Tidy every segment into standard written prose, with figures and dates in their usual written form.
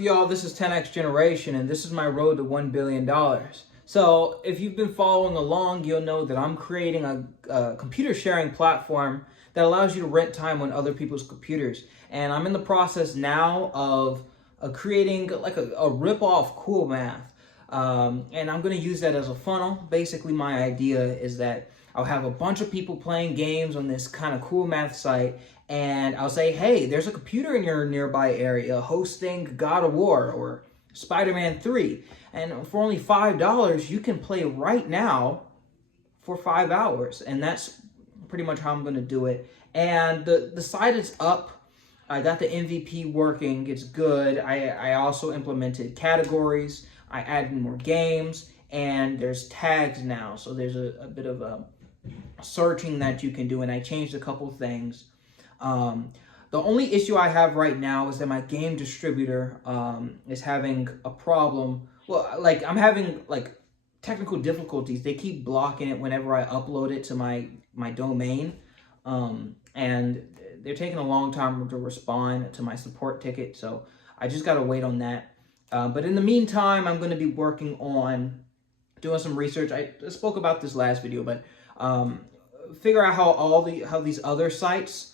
Y'all, this is 10X Generation, and this is my road to $1 billion. So if you've been following along, you'll know that I'm creating a computer sharing platform that allows you to rent time on other people's computers. And I'm in the process now of creating like a rip-off Cool Math. And I'm going to use that as a funnel. Basically, my idea is that I'll have a bunch of people playing games on this kind of Cool Math site, and I'll say, hey, there's a computer in your nearby area hosting God of War or Spider-Man 3, and for only $5, you can play right now for 5 hours, and that's pretty much how I'm going to do it. And the site is up. I got the MVP working. It's good. I also implemented categories. I added more games, and there's tags now. So there's a bit of a searching that you can do, and I changed a couple things. The only issue I have right now is that my game distributor is having a problem. Well, like I'm having like technical difficulties. They keep blocking it whenever I upload it to my domain, and they're taking a long time to respond to my support ticket. So I just gotta wait on that. But in the meantime, I'm going to be working on doing some research. I spoke about this last video, but figure out how these other sites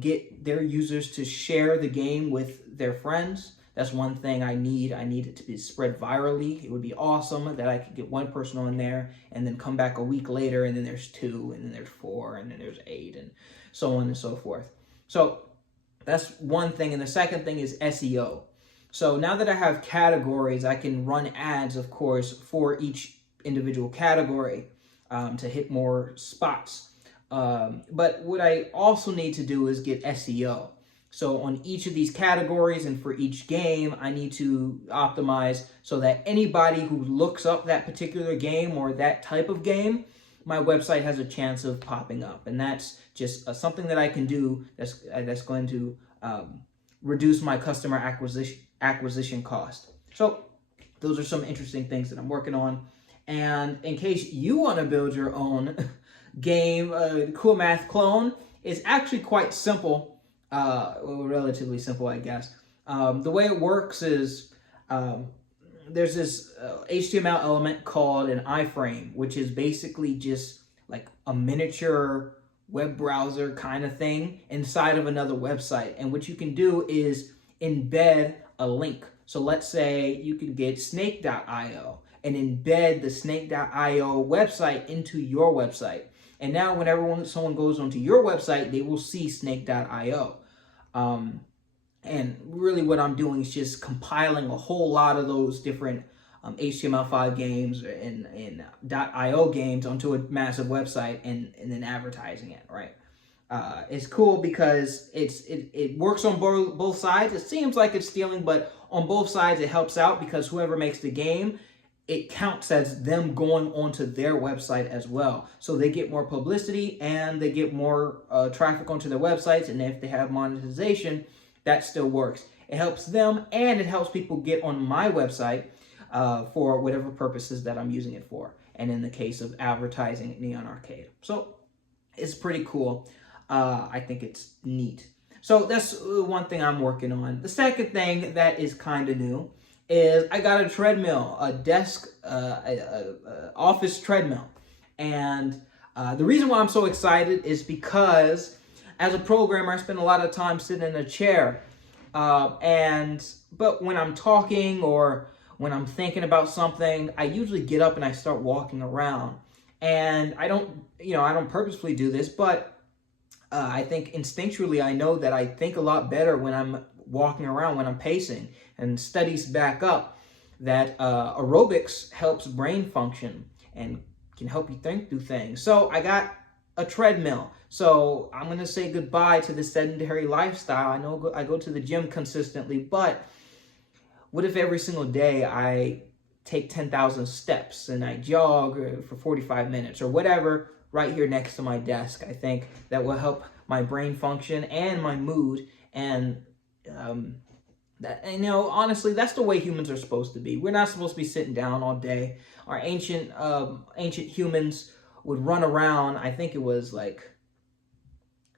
get their users to share the game with their friends. That's one thing I need. I need it to be spread virally. It would be awesome that I could get one person on there and then come back a week later, and then there's 2, and then there's 4, and then there's 8, and so on and so forth. So that's one thing. And the second thing is SEO. So now that I have categories, I can run ads, of course, for each individual category to hit more spots. But what I also need to do is get SEO. So on each of these categories and for each game, I need to optimize so that anybody who looks up that particular game or that type of game, my website has a chance of popping up. And that's just something that I can do that's going to reduce my customer acquisition cost. So those are some interesting things that I'm working on. And in case you want to build your own game, Cool Math clone, it's actually quite simple, relatively simple, I guess. The way it works is there's this HTML element called an iframe, which is basically just like a miniature web browser kind of thing inside of another website. And what you can do is embed a link. So let's say you can get snake.io and embed the snake.io website into your website. And now whenever someone goes onto your website, they will see snake.io. And really what I'm doing is just compiling a whole lot of those different HTML5 games and .io games onto a massive website and then advertising it, right? It's cool because it works on both sides. It seems like it's stealing, but on both sides it helps out because whoever makes the game, it counts as them going onto their website as well. So they get more publicity and they get more traffic onto their websites. And if they have monetization, that still works. It helps them and it helps people get on my website for whatever purposes that I'm using it for. And in the case of advertising at Neon Arcade. So it's pretty cool. I think it's neat. So that's one thing I'm working on. The second thing that is kind of new is I got a treadmill, a desk, office treadmill. And the reason why I'm so excited is because as a programmer, I spend a lot of time sitting in a chair. But when I'm talking or when I'm thinking about something, I usually get up and I start walking around. And I don't purposefully do this, but I think instinctually I know that I think a lot better when I'm walking around, when I'm pacing. And studies back up that aerobics helps brain function and can help you think through things. So I got a treadmill. So I'm going to say goodbye to the sedentary lifestyle. I know I go to the gym consistently, but what if every single day I take 10,000 steps and I jog for 45 minutes or whatever right here next to my desk? I think that will help my brain function and my mood. And honestly, that's the way humans are supposed to be. We're not supposed to be sitting down all day. Our ancient humans would run around, I think it was like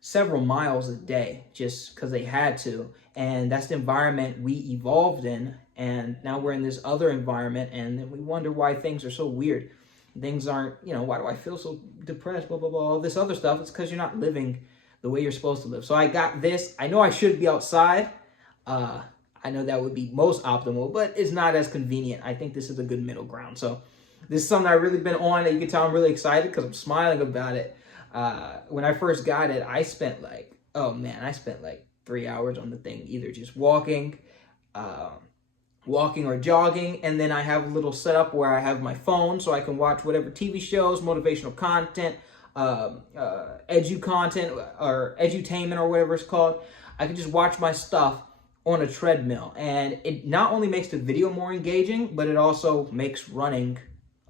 several miles a day just because they had to. And that's the environment we evolved in And now we're in this other environment, and then we wonder why things are so weird. Things aren't, why do I feel so depressed, blah, blah, blah, all this other stuff. It's because you're not living the way you're supposed to live. So I got this. I know I should be outside. I know that would be most optimal, but it's not as convenient. I think this is a good middle ground. So this is something I've really been on. You can tell I'm really excited because I'm smiling about it. When I first got it, I spent like 3 hours on the thing, either just walking or jogging, and then I have a little setup where I have my phone so I can watch whatever TV shows, motivational content, edu content, or edutainment, or whatever it's called. I can just watch my stuff on a treadmill, and it not only makes the video more engaging, but it also makes running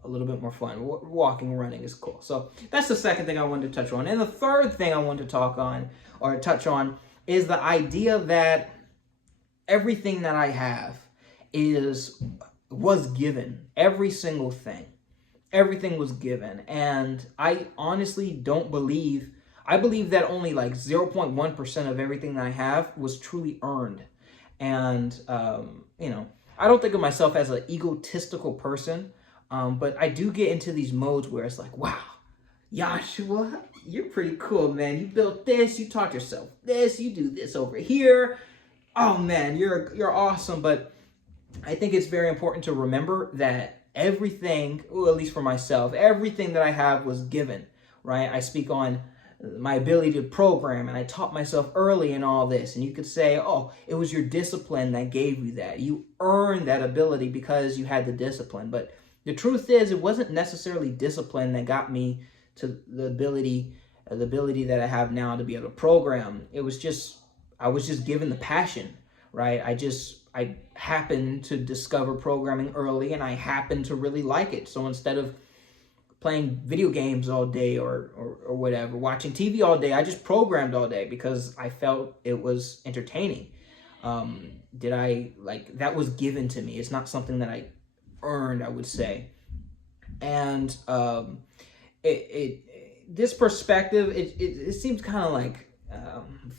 a little bit more fun. Walking and running is cool. So that's the second thing I wanted to touch on. And the third thing I wanted to touch on is the idea that everything that I have was given. Every single thing. Everything was given. And I honestly I believe that only like 0.1% of everything that I have was truly earned. And, I don't think of myself as an egotistical person, but I do get into these modes where it's like, wow, Joshua, you're pretty cool, man. You built this, you taught yourself this, you do this over here. Oh man, you're awesome. But I think it's very important to remember that everything, well, at least for myself, everything that I have was given, right? I speak on my ability to program, and I taught myself early in all this. And you could say, oh, it was your discipline that gave you that. You earned that ability because you had the discipline. But the truth is, it wasn't necessarily discipline that got me to the ability that I have now to be able to program. I was just given the passion, right? I happened to discover programming early, and I happened to really like it. So instead of playing video games all day or whatever, watching TV all day, I just programmed all day because I felt it was entertaining. That was given to me. It's not something that I earned, I would say. And this perspective, it seems kind of like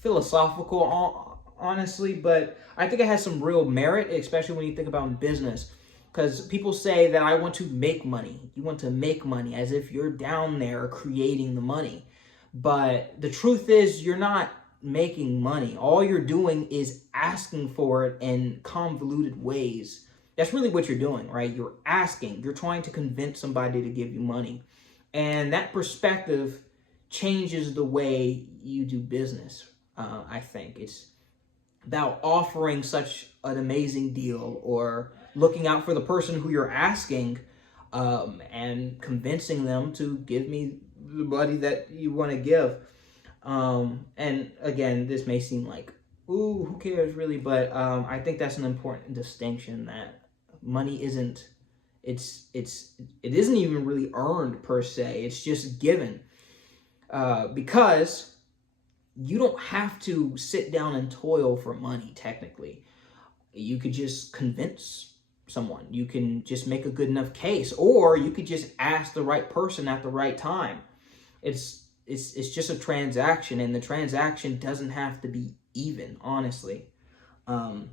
philosophical, honestly, but I think it has some real merit, especially when you think about business. Because people say that I want to make money. You want to make money as if you're down there creating the money. But the truth is, you're not making money. All you're doing is asking for it in convoluted ways. That's really what you're doing, right? You're asking. You're trying to convince somebody to give you money. And that perspective changes the way you do business, I think. It's about offering such an amazing deal, or looking out for the person who you're asking, and convincing them to give me the money that you want to give. And again, this may seem like, ooh, who cares really? But I think that's an important distinction, that money isn't even really earned per se. It's just given, because you don't have to sit down and toil for money. Technically, you could just convince someone. You can just make a good enough case, or you could just ask the right person at the right time. It's just a transaction, and the transaction doesn't have to be even, honestly. And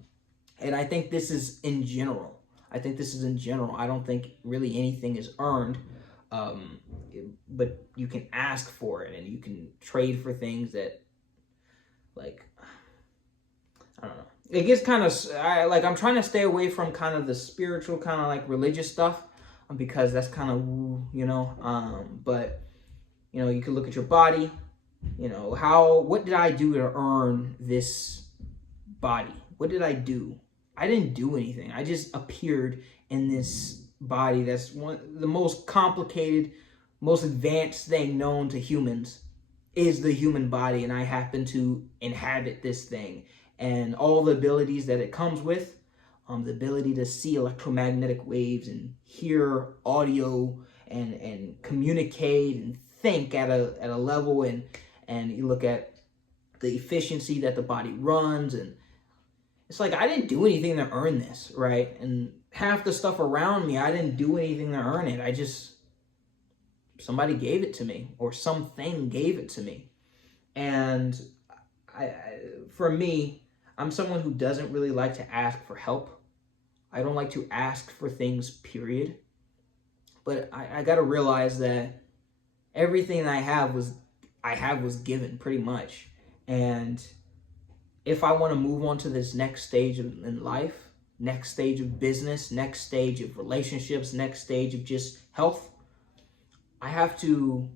I think this is in general. I don't think really anything is earned, but you can ask for it, and you can trade for things that, like, I don't know. It gets kind of, I'm trying to stay away from kind of the spiritual, kind of like religious stuff, because that's kind of, but, you can look at your body, what did I do to earn this body? What did I do? I didn't do anything. I just appeared in this body that's the most complicated, most advanced thing known to humans is the human body, and I happen to inhabit this thing. And all the abilities that it comes with, the ability to see electromagnetic waves and hear audio and communicate and think at a level, and you look at the efficiency that the body runs, and it's like, I didn't do anything to earn this, right? And half the stuff around me, I didn't do anything to earn it. Somebody gave it to me, or something gave it to me. And for me, I'm someone who doesn't really like to ask for help. I don't like to ask for things, period. But I got to realize that everything I have was given pretty much. And if I want to move on to this next stage in life, next stage of business, next stage of relationships, next stage of just health, I have to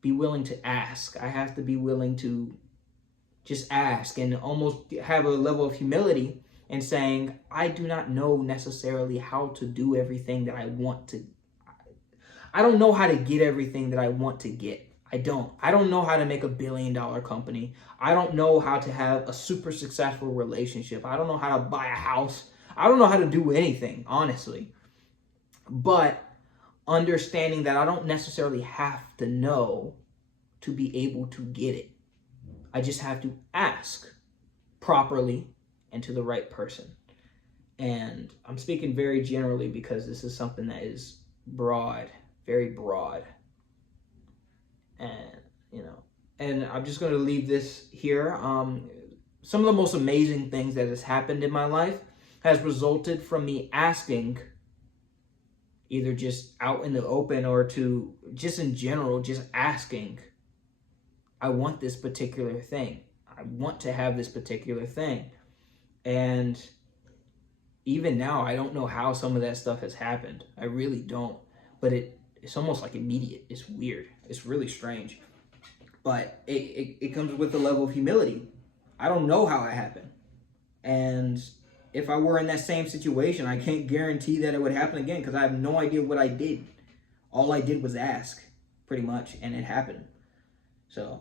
be willing to ask. I have to be willing to just ask and almost have a level of humility and saying, I do not know necessarily how to do everything that I want to. I don't know how to get everything that I want to get. I don't know how to make $1 billion company. I don't know how to have a super successful relationship. I don't know how to buy a house. I don't know how to do anything, honestly. But understanding that I don't necessarily have to know to be able to get it. I just have to ask properly and to the right person. And I'm speaking very generally because this is something that is broad, very broad. And I'm just going to leave this here. Some of the most amazing things that has happened in my life has resulted from me asking, either just out in the open or to just in general, just asking, I want this particular thing. I want to have this particular thing. And even now, I don't know how some of that stuff has happened. I really don't. But it's almost like immediate. It's weird. It's really strange. But it comes with a level of humility. I don't know how it happened. And if I were in that same situation, I can't guarantee that it would happen again because I have no idea what I did. All I did was ask, pretty much, and it happened. So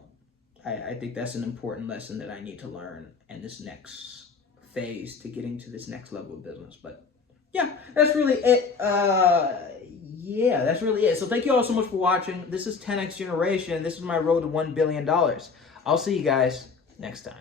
I think that's an important lesson that I need to learn in this next phase to getting to this next level of business. But yeah, that's really it. That's really it. So thank you all so much for watching. This is 10X Generation. This is my road to $1 billion. I'll see you guys next time.